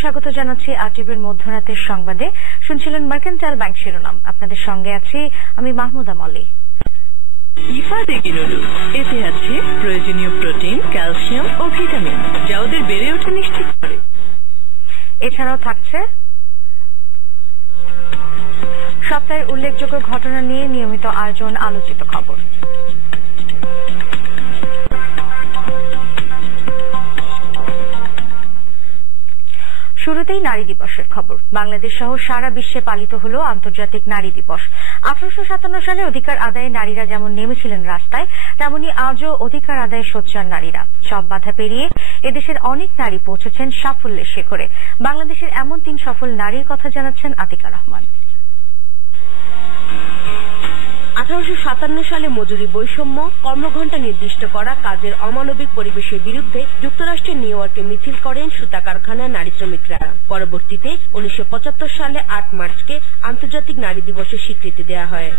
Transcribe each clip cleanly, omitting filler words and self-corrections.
স্বাগত জানাচ্ছি আরটিভির মধ্যরাতের সংবাদে। শুনছিলেন মার্কেন্টাইল ব্যাংক শিরোনাম। আপনাদের সঙ্গে আছি আমি মাহমুদা মলি। ইফাদে কিনুলু, এতে আছে প্রয়োজনীয় প্রোটিন, ক্যালসিয়াম ও ভিটামিন, যা ওদের বেড়ে ওঠা নিশ্চিত করে। এছাড়াও থাকছে সপ্তাহের উল্লেখযোগ্য ঘটনা নিয়ে নিয়মিত আয়োজন, আলোচিত খবর। শুরুতেই নারী দিবসের খবর। বাংলাদেশ সহ সারা বিশ্বে পালিত হল আন্তর্জাতিক নারী দিবস। 1857 সালে অধিকার আদায়ে নারীরা যেমন নেমেছিলেন রাস্তায়, তেমনি আজও অধিকার আদায়ে সোচ্চার নারীরা। সব বাধা পেরিয়ে এদেশের অনেক নারী পৌঁছেছেন সাফল্যের শিখরে। বাংলাদেশের এমন 3 সফল নারীর কথা জানাচ্ছেন আতিকা রহমান। 1857 সালে মজুরি বৈষম্য, কর্মঘণ্টা নির্দিষ্ট করা, কাজের অমানবিক পরিবেশের বিরুদ্ধে যুক্তরাষ্ট্রের নিউ ইয়র্কে মিছিল করেন সুতা কারখানার নারী শ্রমিকরা। পরবর্তীতে 1975 সালে 8 মার্চকে আন্তর্জাতিক নারী দিবসের স্বীকৃতি দেওয়া হয়।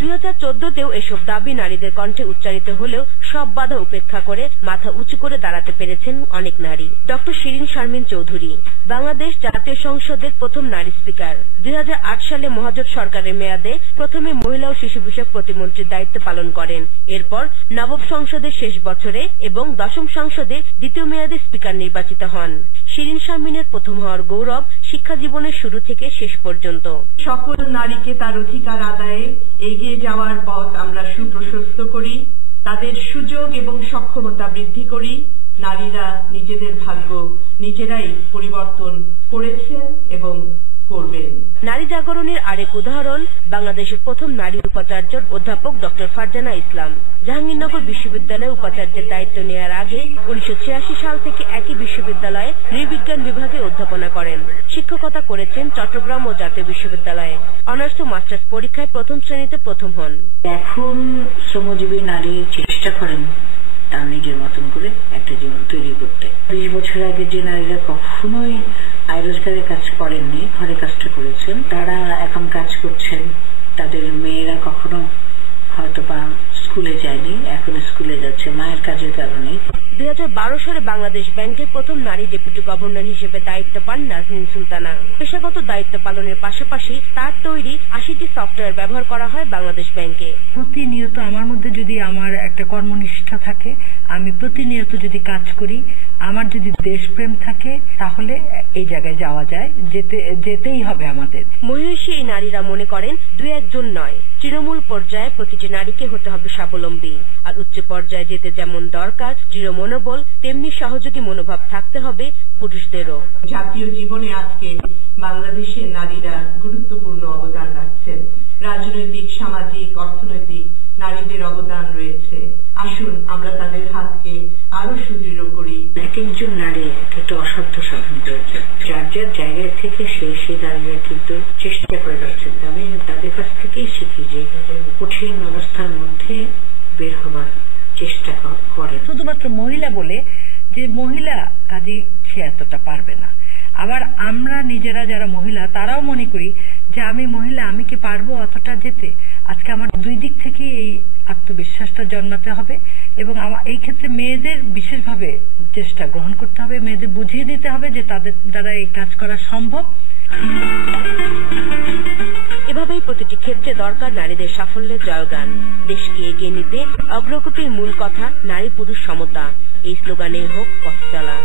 2014তেও এসব দাবি নারীদের কণ্ঠে উচ্চারিত হলেও সব বাধা উপেক্ষা করে মাথা উঁচু করে দাঁড়াতে পেরেছেন অনেক নারী। ডক্টর শিরিন শারমিন চৌধুরী বাংলাদেশ জাতীয় সংসদের প্রথম নারী স্পিকার। 2008 সালে মহাজোট সরকারের মেয়াদে প্রথমে মহিলা ও শিশু বিষয়ক প্রতিমন্ত্রীর দায়িত্ব পালন করেন। এরপর নবম সংসদের শেষ বছরে এবং 10ম সংসদে দ্বিতীয় মেয়াদে স্পিকার নির্বাচিত হন। শিরিন শারমিনের প্রথম হওয়ার গৌরব শিক্ষা জীবনের শুরু থেকে শেষ পর্যন্ত। সকল নারীকে তার অধিকার আদায়ে এগিয়ে যাওয়ার পথ আমরা সুপ্রশস্ত করি, তাদের সুযোগ এবং সক্ষমতা বৃদ্ধি করি। নারীরা নিজেদের ভাগ্য নিজেরাই পরিবর্তন করেছেন এবং করবেন। নারী জাগরণের আরেক উদাহরণ বাংলাদেশের প্রথম নারী উপাচার্য অধ্যাপক ডক্টর ফারজানা ইসলাম। জাহাঙ্গীরনগর বিশ্ববিদ্যালয়ে উপাচার্যের দায়িত্ব নেওয়ার আগে 1986 সাল থেকে একই বিশ্ববিদ্যালয়ে নৃবিজ্ঞান বিভাগে অধ্যাপনা করেন। শিক্ষকতা করেছেন চট্টগ্রাম ও জাতীয় বিশ্ববিদ্যালয়ে। অনার্স ও মাস্টার্স পরীক্ষায় প্রথম শ্রেণীতে প্রথম হন। এখন শ্রমজীবী নারী চেষ্টা করেন তার নিজের মতন করে একটা জীবন তৈরি করতে। 20 বছর আগে যে নারীরা কখনোই আয় রোজগারের কাজ করেননি, ঘরে কাজটা করেছেন, তারা এখন কাজ করছেন। তাদের মেয়েরা কখনো হয়তো বা স্কুলে যায়নি, এখন স্কুলে যাচ্ছে মায়ের কাজের কারণে। 2012 সালে বাংলাদেশ ব্যাংকের প্রথম নারী ডেপুটি গভর্নর হিসেবে দায়িত্ব পান নাজনীন সুলতানা। পেশাগত দায়িত্ব পালনের পাশাপাশি তার তৈরি 80টি সফটওয়্যার ব্যবহার করা হয় বাংলাদেশ ব্যাংকে। প্রতিনিয়ত আমার মধ্যে যদি আমার একটা কর্মনিষ্ঠা থাকে, আমি প্রতিনিয়ত যদি কাজ করি, আমার যদি দেশপ্রেম থাকে, তাহলে এই জায়গায় যাওয়া যায়, যেতেই হবে আমাদের। মহিষী এই নারীরা মনে করেন 2-1 নয়, তৃণমূল পর্যায়ে প্রতিটি নারীকে হতে হবে স্বাবলম্বী। আর উচ্চ পর্যায়ে যেতে যেমন দরকার দৃঢ় মনোবল, তেমনি সহযোগী মনোভাব থাকতে হবে পুরুষদেরও। জাতীয় জীবনে আজকে বাংলাদেশের নারীরা গুরুত্বপূর্ণ অবদান রাখছেন। রাজনৈতিক, সামাজিক, অর্থনৈতিক নারীদের অবদান রয়েছে। আসুন আমরা তাদের হাতকে আরো সুদৃঢ় করি। এক একজন নারী কিন্তু অসাধ্য সাধন করেছে, যার যার জায়গায় থেকে সেই দাঁড়িয়ে কিন্তু চেষ্টা করে যাচ্ছেন। আমি তাদের কাছ থেকেই শিখি যে কঠিন অবস্থার মধ্যে বের হবার চেষ্টা করে। শুধুমাত্র মহিলা বলে যে মহিলা কাজে সে এতটা পারবে না। আবার আমরা নিজেরা যারা মহিলা তারাও মনে করি যে আমি মহিলা, আমি কি পারবো অতটা যেতে। আজকে আমার 2 দিক থেকে এই আত্মবিশ্বাসটা জন্মাতে হবে এবং আমার এই ক্ষেত্রে মেয়েদের বিশেষভাবে চেষ্টা গ্রহণ করতে হবে। মেয়েদের বুঝিয়ে দিতে হবে যে তাদের দ্বারা এই কাজ করা সম্ভব। এভাবেই প্রতিটি ক্ষেত্রে দরকার নারীদের সাফল্যের জয়গান। দেশকে এগিয়ে নিতে অগ্রগতির মূল কথা নারী পুরুষ সমতা। এই স্লোগানে হোক পথ চলা।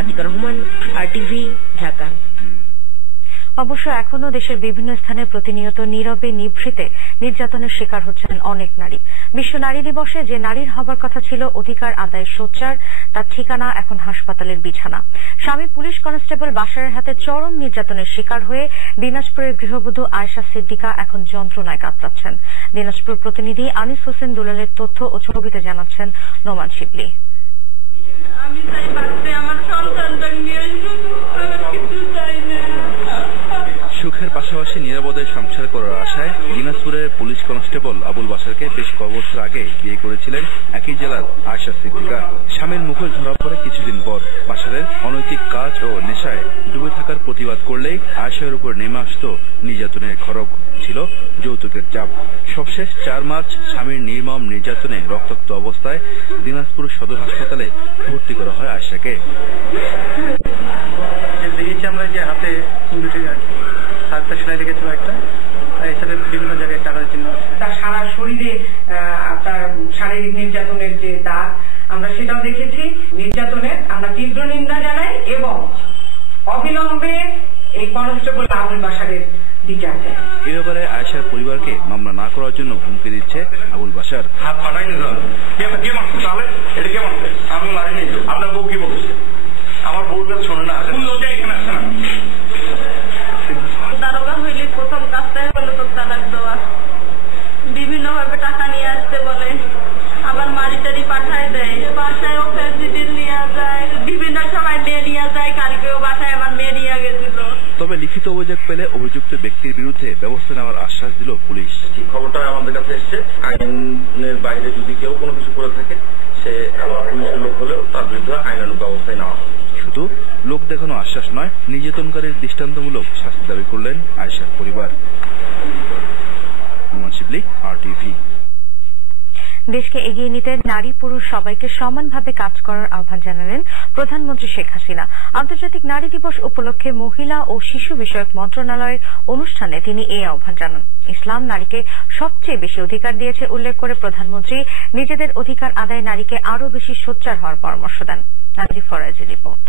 আতিকা রহমান, আরটিভি, ঢাকা। অবশ্য এখনো দেশের বিভিন্ন স্থানে প্রতিনিয়ত নীরবে নিভৃতে নির্যাতনের শিকার হচ্ছেন অনেক নারী। বিশ্ব নারী দিবসে যে নারীর হবার কথা ছিল অধিকার আদায় সোচ্চার, তার ঠিকানা এখন হাসপাতালের বিছানা। স্বামী পুলিশ কনস্টেবল বাশারের হাতে চরম নির্যাতনের শিকার হয়ে দিনাজপুরের গৃহবধূ আয়েশা সিদ্দিকা এখন যন্ত্রণায় কাতরাচ্ছেন। দিনাজপুর প্রতিনিধি আনিস হোসেন দুলালের তথ্য ও ছবিতে জানাচ্ছেন নোমান শিবলি। আমি চাই বাঁচতে, আমার সন্তানটা নিয়ে শুধু, আমার কিছু চাই না। সুখের পাশাপাশি নিরাপদে সংসার করার আশায় দিনাজপুরের পুলিশ কনস্টেবল আবুল বাশারকে বেশ কয়েকবছর আগে বিয়ে করেছিলেন একই জেলার আয়েশা সিদ্দিকা। স্বামীর মুখোশ ধরা পড়ে কিছুদিন পর বাশারের অনৈতিক কাজ ও নেশায় ডুবে থাকার প্রতিবাদ করলেই আয়েশার উপর নেমে আসত নির্যাতনের খড়গ, ছিল যৌতুকের চাপ। সবশেষ 4 মার্চ স্বামীর নির্মম নির্যাতনে রক্তাক্ত অবস্থায় দিনাজপুর সদর হাসপাতালে ভর্তি করা হয় আয়েশাকে। দেখেছি আমরা যে হাতে হাতটা সেলাই লেগেছিল একটা, এছাড়া বিভিন্ন জায়গায় টাকার চিহ্ন আছে। তার সারা শরীরে তার শারীরিক নির্যাতনের যে দাগ আমরা সেটাও দেখেছি। নির্যাতনের আমরা তীব্র নিন্দা জানাই এবং অবিলম্বে এই কনস্টেবল আবুল বাশারের বিচার চাই। এ ব্যাপারে আয়েশার পরিবারকে মামলা না করার জন্য হুমকি দিচ্ছে আবুল বাশার। হাত পাঠাই নিতে হবে। কে মারছে তাহলে? এটা কে মারছে? আমি মারিনি তো। আপনার বউ কি বলছে? আমার বউর কাছে শোনে না, এখানে আসছে না। দারোগা হইলে প্রথম কাজটাই হলো তো তালাক দেওয়া। বিভিন্ন ভাবে টাকা নিয়ে আসতে বলে, আবার মারি টারি পাঠায় দেয়, বাসায় ও ফেসিলিটি নিয়ে যায়, বিভিন্ন সময় মেয়ে নিয়ে যায়। কালকেও বাসায় আমার মেয়ে নিয়ে গেছিল। তবে লিখিত অভিযোগ পেলে অভিযুক্ত ব্যক্তির বিরুদ্ধে ব্যবস্থা নেওয়ার আশ্বাস দিল পুলিশ। খবরটা আমাদের কাছে এসছে, আইনের বাইরে যদি কেউ কোনো কিছু করে থাকে সে আমার পুলিশের লোক হলেও তার বিরুদ্ধে আইনানুগ ব্যবস্থায় নেওয়া হবে। শুধু লোক দেখানো আশ্বাস নয়, নির্যাতনকারীর দৃষ্টান্তমূলক শাস্তি দাবি করলেন আয়েশার পরিবার। শিবলি, RTV। দেশকে এগিয়ে নিতে নারী পুরুষ সবাইকে সমানভাবে কাজ করার আহ্বান জানালেন প্রধানমন্ত্রী শেখ হাসিনা। আন্তর্জাতিক নারী দিবস উপলক্ষে মহিলা ও শিশু বিষয়ক মন্ত্রণালয়ের অনুষ্ঠানে তিনি এই আহ্বান জানান। ইসলাম নারীকে সবচেয়ে বেশি অধিকার দিয়েছে উল্লেখ করে প্রধানমন্ত্রী নিজেদের অধিকার আদায়ে নারীকে আরও বেশি সোচ্চার হওয়ার পরামর্শ দেন। নাজিফ ফরাজের রিপোর্ট।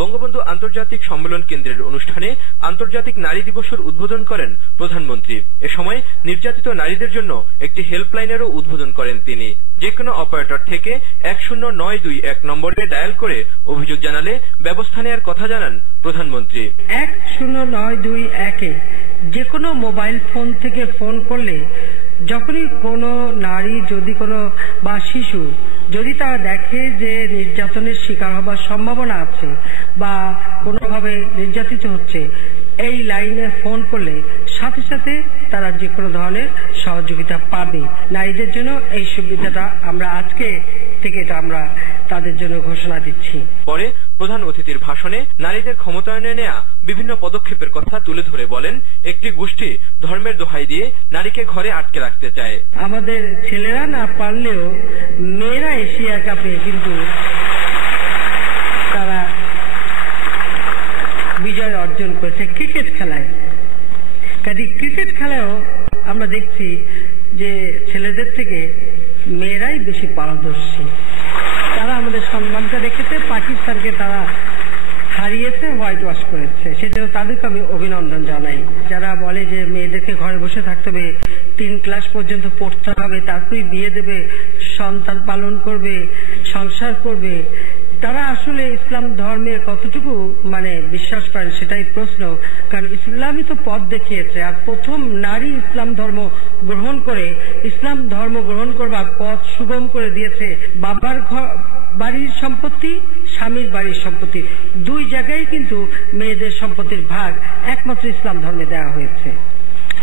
বঙ্গবন্ধু আন্তর্জাতিক সম্মেলন কেন্দ্রের অনুষ্ঠানে আন্তর্জাতিক নারী দিবসের উদ্বোধন করেন প্রধানমন্ত্রী। এ সময় নির্যাতিত নারীদের জন্য একটি হেল্পলাইনেরও উদ্বোধন করেন তিনি। যে কোনো অপারেটর থেকে 10921 নম্বরে ডায়াল করে অভিযোগ জানালে ব্যবস্থা নেওয়ার কথা জানান প্রধানমন্ত্রী। 10921-এ যে কোনো মোবাইল ফোন থেকে ফোন করলে যখনই কোনো নারী যদি কোনো বা শিশু যদি তারা দেখে যে নির্যাতনের শিকার হবার সম্ভাবনা আছে বা কোনোভাবে নির্যাতিত হচ্ছে, এই লাইনে ফোন করলে সাথে সাথে তারা যে কোনো ধরনের সহযোগিতা পাবে। নারীদের জন্য এই সুবিধাটা আমরা আজকে থেকে এটা আমরা তাদের জন্য ঘোষণা দিচ্ছি। পরে প্রধান অতিথির ভাষণে নারীদের ক্ষমতায়নে নেওয়া বিভিন্ন পদক্ষেপের কথা তুলে ধরে বলেন, একটি গোষ্ঠী ধর্মের দোহাই দিয়ে নারীকে ঘরে আটকে রাখতে চায়। আমাদের ছেলেরা না পারলেও মেয়েরা এশিয়া কাপে কিন্তু তারা বিজয় অর্জন করেছে ক্রিকেট খেলায়। কাজে ক্রিকেট খেলায়ও আমরা দেখছি যে ছেলেদের থেকে মেয়েরাই বেশি পারদর্শী। তারা আমাদের সম্মানটা রেখেছে, পাকিস্তানকে তারা হারিয়েছে, হোয়াইট ওয়াশ করেছে, সেজন্য তাদেরকে আমি অভিনন্দন জানাই। যারা বলে যে মেয়েদেরকে ঘরে বসে থাকতে হবে, 3 ক্লাস পর্যন্ত পড়তে হবে, তারপরে বিয়ে দেবে, সন্তান পালন করবে, সংসার করবে, তারা আসলে ইসলাম ধর্মের কতটুকু বিশ্বাস করেন সেটাই প্রশ্ন। কারণ ইসলামই তো পথ দেখিয়েছে, আর প্রথম নারী ইসলাম ধর্ম গ্রহণ করে ইসলাম ধর্ম গ্রহণ করবার পথ সুগম করে দিয়েছে। বাবার বাড়ির সম্পত্তি, স্বামীর বাড়ির সম্পত্তি, 2 জায়গায় কিন্তু মেয়েদের সম্পত্তির ভাগ একমাত্র ইসলাম ধর্মে দেওয়া হয়েছে,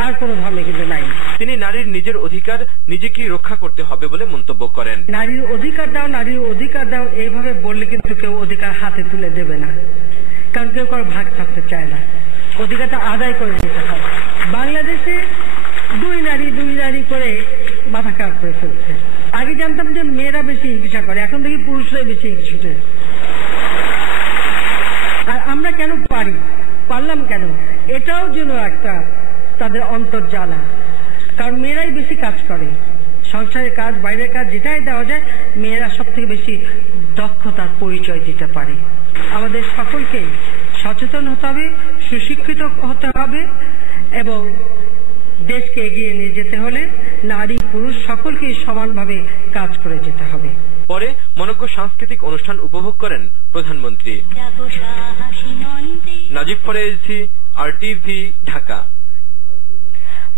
আর কোন ধর্মে কিন্তু নাই। তিনি নারীর নিজের অধিকার নিজেকেই রক্ষা করতে হবে বলে মন্তব্য করেন। নারীর অধিকার দাও, নারীর অধিকার দাও এইভাবে বললে কিন্তু কেউ অধিকার হাতে তুলে দেবে না, কারণ কেউ কারো ভাগ থাকতে চায় না। অধিকারটা আদায় করে দিতে হয়। বাংলাদেশে 2 নারী করে মাথা খারাপ করে ফেলছে। আগে জানতাম যে মেয়েরা বেশি হিংসা করে, এখন দেখি পুরুষরাই বেশি হিংসা করে। আর আমরা কেন পারলাম কেন, এটাও যেন একটা তাদের অন্তর্জালা। কারণ মেয়েরাই বেশি কাজ করে, সংসারের কাজ, বাইরের কাজ যেটাই দেওয়া যায়, মেয়েরা সব থেকে বেশি দক্ষতার পরিচয় দিতে পারে। আমাদের সকলকেই সচেতন হতে হবে, সুশিক্ষিত হতে হবে এবং দেশকে এগিয়ে নিয়ে যেতে হলে নারী পুরুষ সকলকেই সমানভাবে কাজ করে যেতে হবে। পরে মনোজ্ঞ সাংস্কৃতিক অনুষ্ঠান উপভোগ করেন প্রধানমন্ত্রী। নাজিব ফরাজি, RTV, ঢাকা।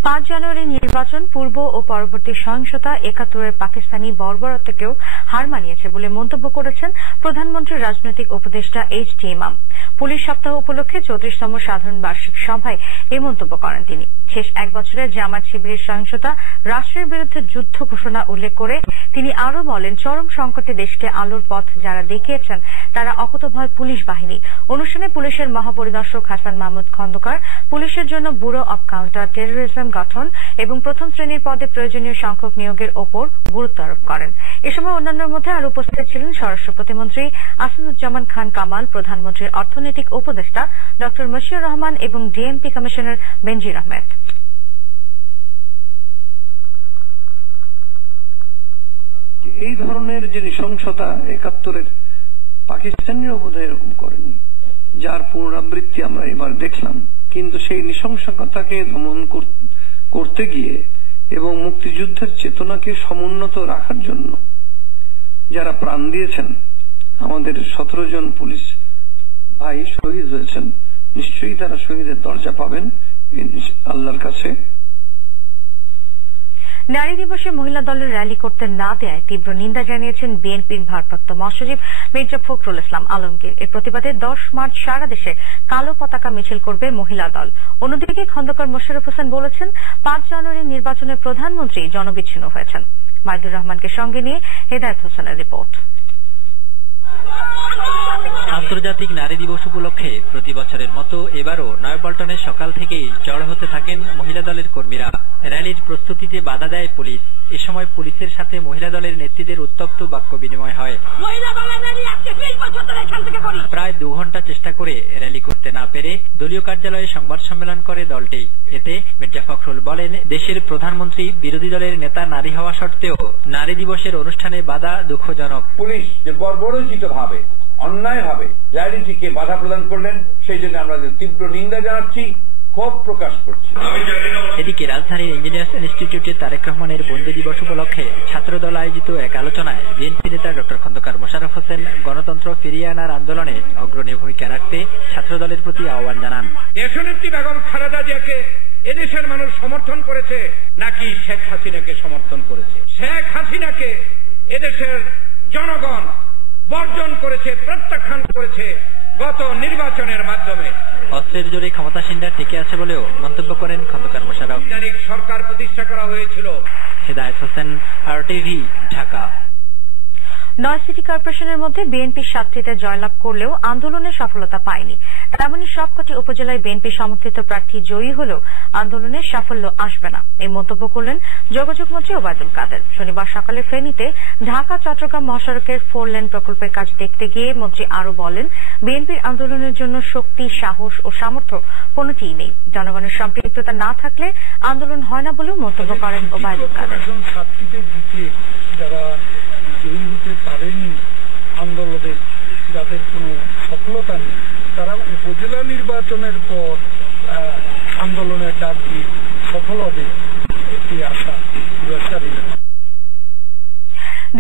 5 জানুয়ারি নির্বাচন পূর্ব ও পরবর্তী সহিংসতা 71-এর পাকিস্তানি বর্বরতাকেও হার মানিয়েছে বলে মন্তব্য করেছেন প্রধানমন্ত্রীর রাজনৈতিক উপদেষ্টা এইচ.টি. ইমাম। পুলিশ সপ্তাহ উপলক্ষে 34তম সাধারণ বার্ষিক সভায় এই মন্তব্য করেন তিনি। শেষ এক বছরে জামাত শিবিরের সহিংসতা রাষ্ট্রের বিরুদ্ধে যুদ্ধ ঘোষণা উল্লেখ করে তিনি আরও বলেন, চরম সংকটে দেশকে আলোর পথ যারা দেখিয়েছেন তারা অকুতোভয় পুলিশ বাহিনী। অনুষ্ঠানে পুলিশের মহাপরিদর্শক হাসান মাহমুদ খন্দকার পুলিশের জন্য ব্যুরো অব কাউন্টার টেরোরিজম গঠন এবং প্রথম শ্রেণীর পদে প্রয়োজনীয় সংখ্যক নিয়োগের ওপর গুরুত্ব আরোপ করেন। এ সময় অন্যান্যের মধ্যে আরও উপস্থিত ছিলেন স্বরাষ্ট্র প্রতিমন্ত্রী আসাদুজ্জামান খান কামাল, প্রধানমন্ত্রীর অর্থনৈতিক উপদেষ্টা ড মশিউর রহমান এবং ডিএমপি কমিশনার বেনজির আহমেদ। এই ধরনের যে নৃশংসতা 71-এর পাকিস্তানিরাও বোধহয় এরকম করেনি, যার পুনরাবৃত্তি আমরা এবার দেখলাম। কিন্তু সেই নৃশংসতাকে দমন করতে গিয়ে এবং মুক্তিযুদ্ধের চেতনাকে সমুন্নত রাখার জন্য যারা প্রাণ দিয়েছেন, আমাদের 17 জন পুলিশ ভাই শহীদ হয়েছেন, নিশ্চয়ই তারা শহীদের দরজা পাবেন আল্লাহর কাছে। নারী দিবসে মহিলা দলের র্যালি করতে না দেয়ায় তীব্র নিন্দা জানিয়েছেন বিএনপির ভারপ্রাপ্ত মহাসচিব মির্জা ফখরুল ইসলাম আলমগীর। এর প্রতিবাদে 10 মার্চ সারা দেশে কালো পতাকা মিছিল করবে মহিলা দল। অন্যদিকে খন্দকার মোশাররফ হোসেন বলেছেন, 5 জানুয়ারি নির্বাচনে প্রধানমন্ত্রী জনবিচ্ছিন্ন হয়েছেন। মাইদুর রহমানকে সঙ্গে নিয়ে হেদায়েত হোসেনের রিপোর্ট। আন্তর্জাতিক নারী দিবস উপলক্ষে প্রতি বছরের মতো এবারও নয়াপল্টনে সকাল থেকেই জড়ো হতে থাকেন মহিলা দলের কর্মীরা। র্যালির প্রস্তুতিতে বাধা দেয় পুলিশ। এ সময় পুলিশের সাথে মহিলা দলের নেত্রীদের উত্তপ্ত বাক্য বিনিময় হয়। প্রায় 2 ঘণ্টা চেষ্টা করে র্যালি করতে না পেরে দলীয় কার্যালয়ে সংবাদ সম্মেলন করে দলটি। এতে মির্জা ফখরুল বলেন, দেশের প্রধানমন্ত্রী বিরোধী দলের নেতা নারী হওয়া সত্ত্বেও নারী দিবসের অনুষ্ঠানে বাধা দুঃখজনক। পুলিশ যে বর্বরোচিত ভাবে অন্যায় ভাবে র্যালিটিকে বাধা প্রদান করলেন, সেই জন্য আমরা তীব্র নিন্দা জানাচ্ছি, ক্ষোভ প্রকাশ করছি। এদিকে রাজধানীর ইঞ্জিনিয়ার্স ইনস্টিটিউটে তারেক রহমানের বন্দী দিবস উপলক্ষে ছাত্রদল আয়োজিত এক আলোচনায় বিএনপি নেতা ড খন্দকার মোশাররফ হোসেন গণতন্ত্র ফিরিয়ে আনার আন্দোলনে অগ্রণী ভূমিকা রাখতে ছাত্রদলের প্রতি আহ্বান জানান। দেশনেত্রী বেগম খালেদা জিয়াকে এদেশের মানুষ সমর্থন করেছে নাকি শেখ হাসিনাকে সমর্থন করেছে? শেখ হাসিনাকে এদেশের জনগণ বর্জন করেছে, প্রত্যাখ্যান করেছে গত নির্বাচনের মাধ্যমে। অস্ত্রের জোরে ক্ষমতাসীনরা টিকে আছে বলেও মন্তব্য করেন খন্দকার মোশাররফ। সরকার প্রতিষ্ঠা করা হয়েছিল। হেদায়েত হোসেন, RTV, ঢাকা। 9 সিটি কর্পোরেশনের মধ্যে বিএনপি 7টিতে জয়লাভ করলেও আন্দোলনে সফলতা পায়নি। তেমনি সবকটি উপজেলায় বিএনপি সমর্থিত প্রার্থী জয়ী হলেও আন্দোলনের সাফল্য আসবে না, এই মন্তব্য করলেন যোগাযোগ মন্ত্রী ওবায়দুল কাদের। শনিবার সকালে ফেনীতে ঢাকা চট্টগ্রাম মহাসড়কের 4 লেন প্রকল্পের কাজ দেখতে গিয়ে মন্ত্রী আরও বলেন, বিএনপির আন্দোলনের জন্য শক্তি, সাহস ও সামর্থ্য কোনটিই নেই। জনগণের সম্পৃক্ততা না থাকলে আন্দোলন হয় না বলেও মন্তব্য করেন ওবায়দুল কাদের। জয়ী হতে পারেনি, আন্দোলনে যাদের কোনো সফলতা নেই, তারা উপজেলা নির্বাচনের পর আন্দোলনের ডাক দিয়ে সফল হবে একটি আশা ব্যবসায়ীরা।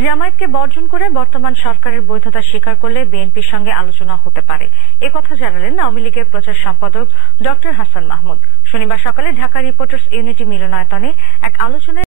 জামায়াতকে বর্জন করে বর্তমান সরকারের বৈধতা স্বীকার করলে বিএনপির সঙ্গে আলোচনা হতে পারে, একথা জানালেন আওয়ামী লীগের প্রচার সম্পাদক ড হাসান মাহমুদ। শনিবার সকালে ঢাকা রিপোর্টার্স ইউনিটি মিলনায়তনে এক আলোচনায়